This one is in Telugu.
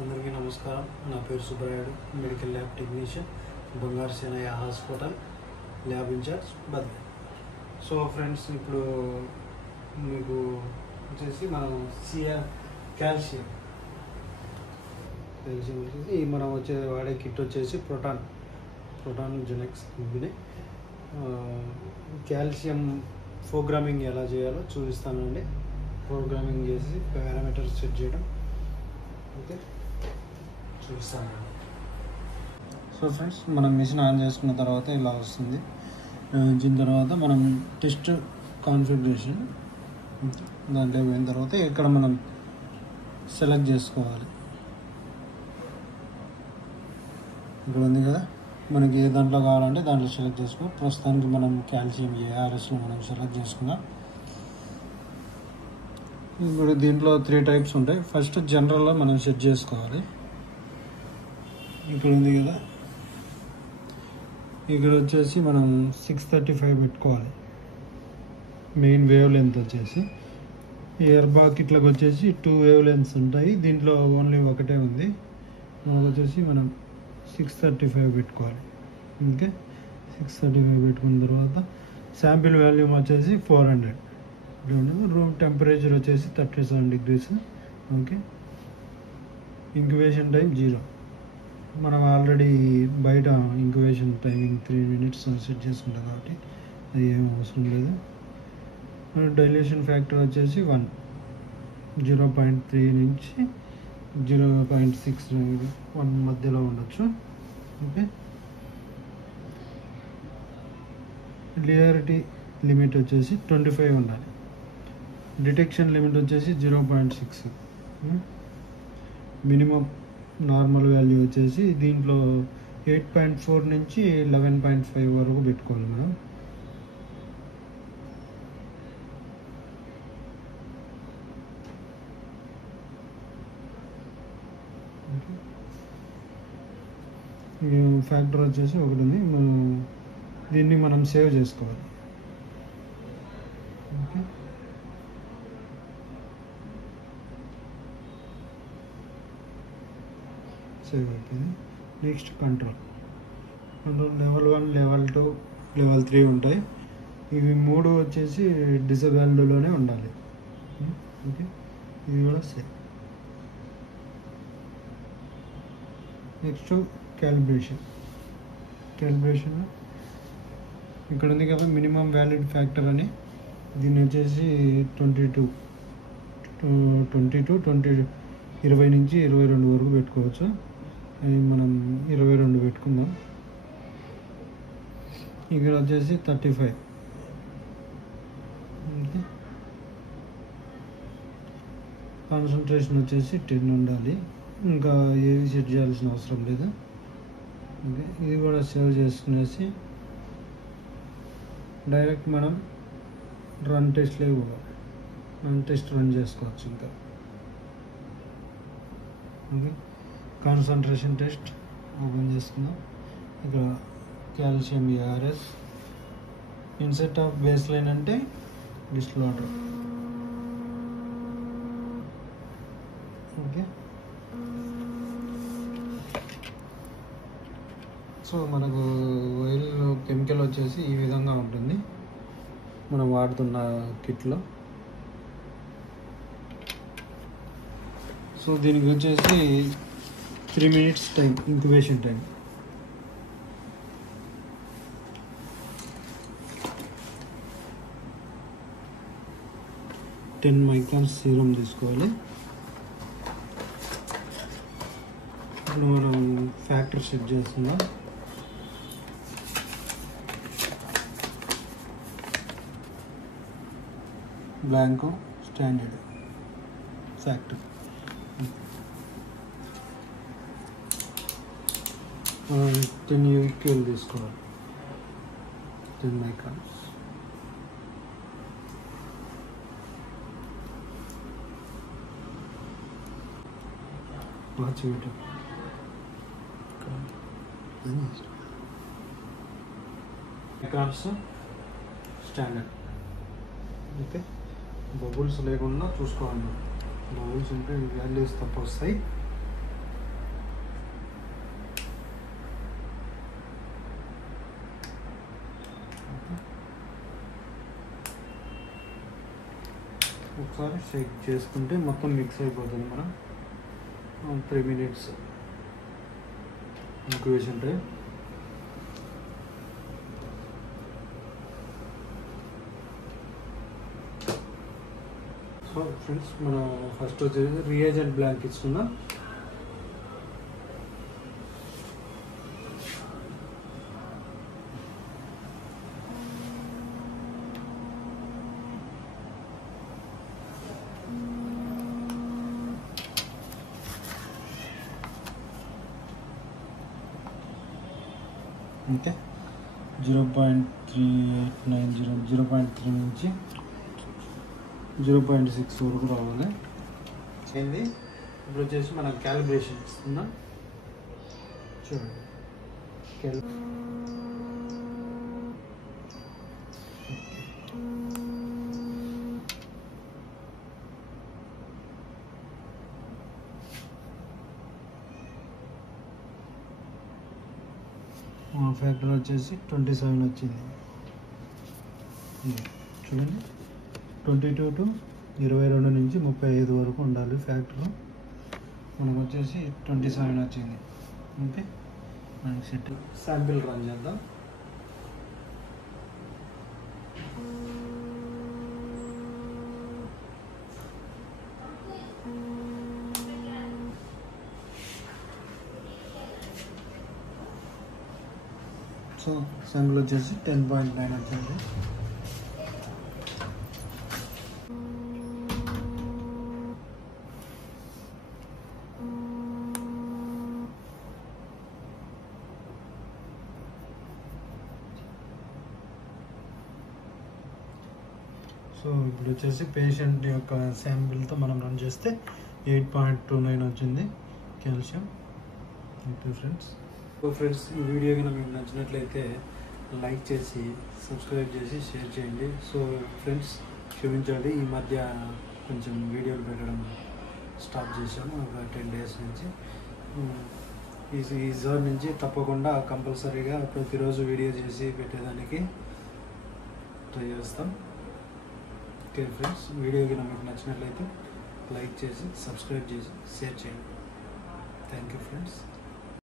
అందరికీ నమస్కారం. నా పేరు Subbarayudu, medical lab technician, Bangaru Senayya hospital lab incharge బద్దే. సో ఫ్రెండ్స్, ఇప్పుడు మీకు వచ్చేసి మనం కాల్షియం వచ్చేసి మనం వాడే కిట్ వచ్చేసి proton genex company. Calcium programming ఎలా చేయాలో చూపిస్తానండి. ప్రోగ్రామింగ్ చేసి పారామీటర్స్ సెట్ చేయడం ఓకే చూపిస్తాను. సో ఫ్రెండ్స్, మనం మిషన్ ఆన్ చేసుకున్న తర్వాత ఇలా వస్తుంది. వచ్చిన తర్వాత మనం టెస్ట్ కాన్ఫిగరేషన్ దాంట్లో పోయిన తర్వాత ఇక్కడ మనం సెలెక్ట్ చేసుకోవాలి. ఇక్కడ ఉంది కదా, మనకి ఏ దాంట్లో కావాలంటే దాంట్లో సెలెక్ట్ చేసుకో. ప్రస్తుతానికి మనం కాల్షియం ఏఆర్ఎస్లో మనం సెలెక్ట్ చేసుకున్నాం. ఇప్పుడు దీంట్లో 3 టైప్స్ ఉంటాయి. ఫస్ట్ జనరల్లో మనం సెట్ చేసుకోవాలి. ఇక్కడ ఉంది కదా, ఇక్కడ వచ్చేసి మనం 635 పెట్టుకోవాలి. మెయిన్ వేవ్ లెంత్ వచ్చేసి ఇయర్ బాకెట్లకు వచ్చేసి 2 వేవ్ లెంత్స్ ఉంటాయి. దీంట్లో ఓన్లీ ఒకటే ఉంది. మనకు వచ్చేసి మనం 635 పెట్టుకోవాలి. ఓకే, 635 పెట్టుకున్న తర్వాత శాంపిల్ వాల్యూమ్ వచ్చేసి 400. రూమ్ టెంపరేచర్ వచ్చేసి 37 degrees. Okay, incubation time 0. మనం ఆల్రెడీ బయట ఇంక్యుబేషన్ టైమింగ్ 3 minutes సెట్ చేసుకుంటాం కాబట్టి అది ఏం అవసరం లేదు. డైల్యూషన్ ఫ్యాక్టర్ వచ్చేసి 1, 0.3 నుంచి 0.6, 1 మధ్యలో ఉండొచ్చు. ఓకే, క్లియరిటీ లిమిట్ వచ్చేసి 25 ఉండాలి. డిటెక్షన్ లిమిట్ వచ్చేసి 0.6. మినిమం నార్మల్ వాల్యూ వచ్చేసి దీంట్లో 8.4 నుంచి 11.5 వరకు పెట్టుకోవాలి మనం. ఫ్యాక్టర్ వచ్చేసి ఒకటి ఉంది. దీన్ని మనం సేవ్ చేసుకోవాలి. ఓకే, సేవ్ అయిపోయింది. Next control level 1, level 2, level 3 ఉంటాయి. ఇవి 3 వచ్చేసి డిజబుల్డ్లోనే ఉండాలి. ఓకే, ఇది కూడా సేవ్. నెక్స్ట్ క్యాలిబ్రేషన్ ఇక్కడ ఉంది కదా, మినిమం వ్యాలిడ్ ఫ్యాక్టర్ అని. దీన్ని వచ్చేసి 20 నుంచి 22 వరకు పెట్టుకోవచ్చు. మనం 22 పెట్టుకుందాం. ఇక్కడ వచ్చేసి 35. ఓకే, కాన్సన్ట్రేషన్ వచ్చేసి 10 ఉండాలి. ఇంకా ఏవి సెట్ చేయాల్సిన అవసరం లేదు. ఓకే, ఇది కూడా సేవ్ చేసుకునేసి డైరెక్ట్ మనం రన్ టెస్ట్ రన్ చేసుకోవచ్చు. ఇంకా ఓకే, కాన్సన్ట్రేషన్ టెస్ట్ ఓపెన్ చేసుకుందాం. ఇక్కడ calcium ARS INCET of base line అంటే డిస్లాటర్. ఓకే, సో మనకు ఆయిల్ కెమికల్ వచ్చేసి ఈ విధంగా ఉంటుంది మనం వాడుతున్న కిట్లో. సో దీనికి వచ్చేసి 3 minutes time, incubation time. $10 microns serum తీసుకోవాలి. ఇప్పుడు మనం ఫ్యాక్టర్ సెట్ చేస్తున్నాం. Blanco standard factor. 10 UQL తీసుకోవాలి. 10 microns. వాచ్మీటర్ microns standard. Okay, bubbles లేకుండా చూసుకోవాలి. బబుల్స్ ఉంటే వాల్యూస్ తప్పు వస్తాయి. ఒకసారి షేక్ చేసుకుంటే మొత్తం మిక్స్ అయిపోతుంది. మనం 3 minutes incubation time. So friends, మనం ఫస్ట్ వచ్చేసి రియేజెంట్ బ్లాంక్ ఇస్తున్నాం. ఓకే, 0.3890, 0.3 నుంచి 0.6 వరకు రావాలి. ఏంది ఇప్పుడు వచ్చేసి మనం క్యాలిబ్రేషన్ ఇస్తున్నాం. చూడండి, ఫ్యాక్టర్ వచ్చేసి 27 వచ్చింది. చూడండి, 22 to 22 నుంచి 35 వరకు ఉండాలి ఫ్యాక్టర్. మనకు వచ్చేసి 27 వచ్చింది. ఓకే, మనకి సెట్. శాంపిల్ రన్ చేద్దాం. సో శాంపిల్ వచ్చేసి 10.9 వచ్చింది. సో ఇప్పుడు వచ్చేసి పేషెంట్ యొక్క శాంపిల్తో మనం రన్ చేస్తే 8.29 వచ్చింది కాల్షియం. Okay friends. ఈ వీడియో కనుక మీకు నచ్చినట్లయితే లైక్ చేసి, సబ్స్క్రైబ్ చేసి, షేర్ చేయండి. సో ఫ్రెండ్స్, క్షమించండి, ఈ మధ్య కొంచెం వీడియోలు పెట్టడం స్టాప్ చేశాము ఒక 10 days నుంచి. ఈసారి నుంచి తప్పకుండా కంపల్సరీగా ప్రతిరోజు వీడియో చేసి పెట్టేదానికి ట్రై చేస్తాం. ఓకే ఫ్రెండ్స్, వీడియో కనుక మీకు నచ్చినట్లయితే లైక్ చేసి, సబ్స్క్రైబ్ చేసి, షేర్ చేయండి. Thank you friends.